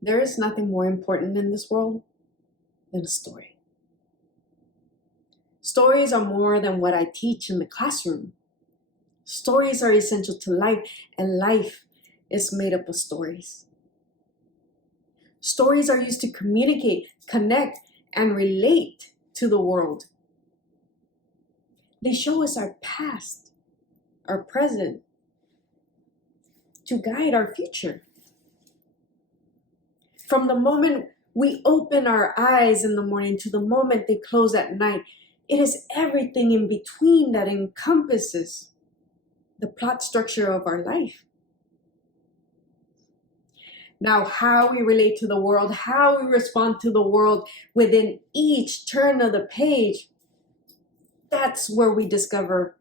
There is nothing more important in this world than a story. Stories are more than what I teach in the classroom. Stories are essential to life, and life is made up of stories. Stories are used to communicate, connect, and relate to the world. They show us our past, our present, to guide our future. From the moment we open our eyes in the morning to the moment they close at night, it is everything in between that encompasses the plot structure of our life. Now, how we relate to the world, how we respond to the world within each turn of the page, that's where we discover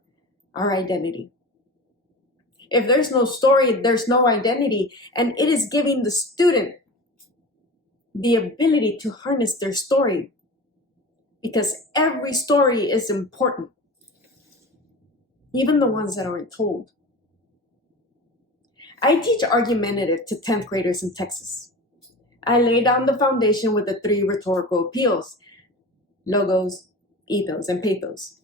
our identity. If there's no story, there's no identity, and it is giving the student the ability to harness their story, because every story is important, even the ones that aren't told. I teach argumentative to 10th graders in Texas. I lay down the foundation with the 3 rhetorical appeals: logos, ethos, and pathos.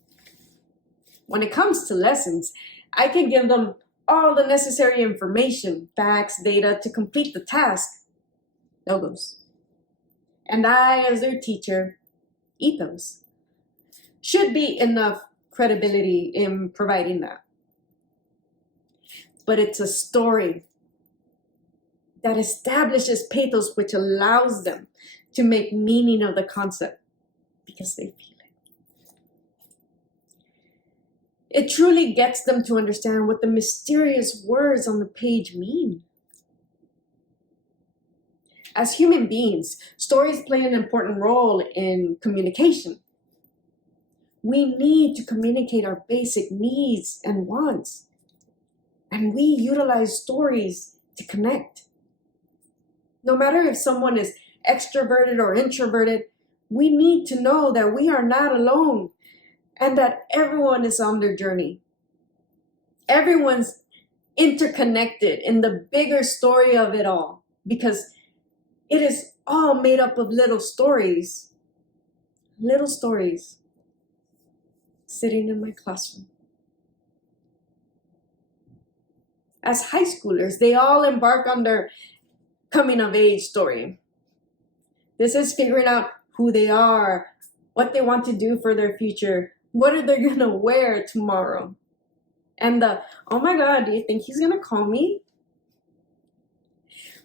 When it comes to lessons, I can give them all the necessary information, facts, data to complete the task: logos. And I, as their teacher, ethos, should be enough credibility in providing that. But it's a story that establishes pathos, which allows them to make meaning of the concept because they feel it. It truly gets them to understand what the mysterious words on the page mean. As human beings, stories play an important role in communication. We need to communicate our basic needs and wants, and we utilize stories to connect. No matter if someone is extroverted or introverted, we need to know that we are not alone and that everyone is on their journey. Everyone's interconnected in the bigger story of it all, because it is all made up of little stories sitting in my classroom. As high schoolers, they all embark on their coming of age story. This is figuring out who they are, what they want to do for their future, what are they gonna wear tomorrow, and oh my God, do you think he's gonna call me?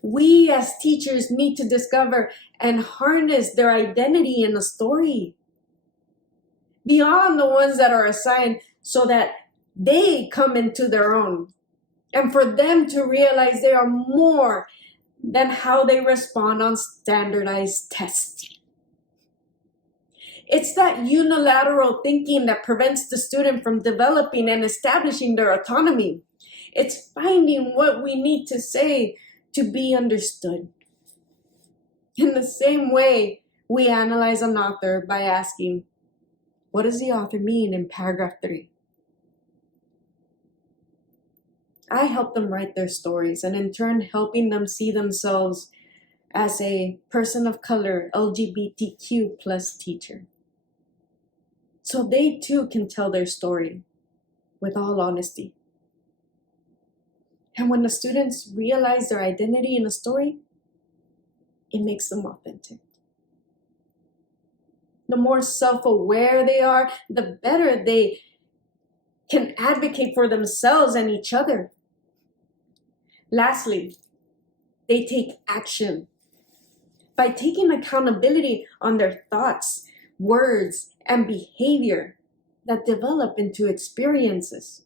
We as teachers need to discover and harness their identity in a story beyond the ones that are assigned, so that they come into their own, and for them to realize they are more than how they respond on standardized tests. It's that unilateral thinking that prevents the student from developing and establishing their autonomy. It's finding what we need to say to be understood. In the same way, we analyze an author by asking, what does the author mean in paragraph 3? I help them write their stories, and in turn helping them see themselves as a person of color, LGBTQ plus teacher, so they too can tell their story with all honesty. And when the students realize their identity in a story, it makes them authentic. The more self-aware they are, the better they can advocate for themselves and each other. Lastly, they take action. By taking accountability on their thoughts, words, and behavior that develop into experiences.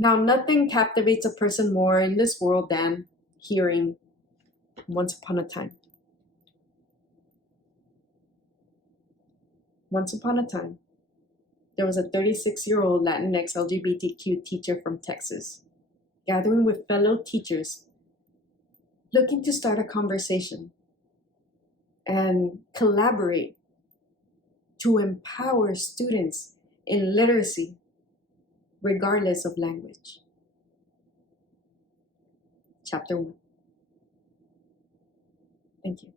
Now, nothing captivates a person more in this world than hearing "Once upon a time." Once upon a time, there was a 36-year-old Latinx LGBTQ teacher from Texas, gathering with fellow teachers, looking to start a conversation and collaborate to empower students in literacy, regardless of language. Chapter 1. Thank you.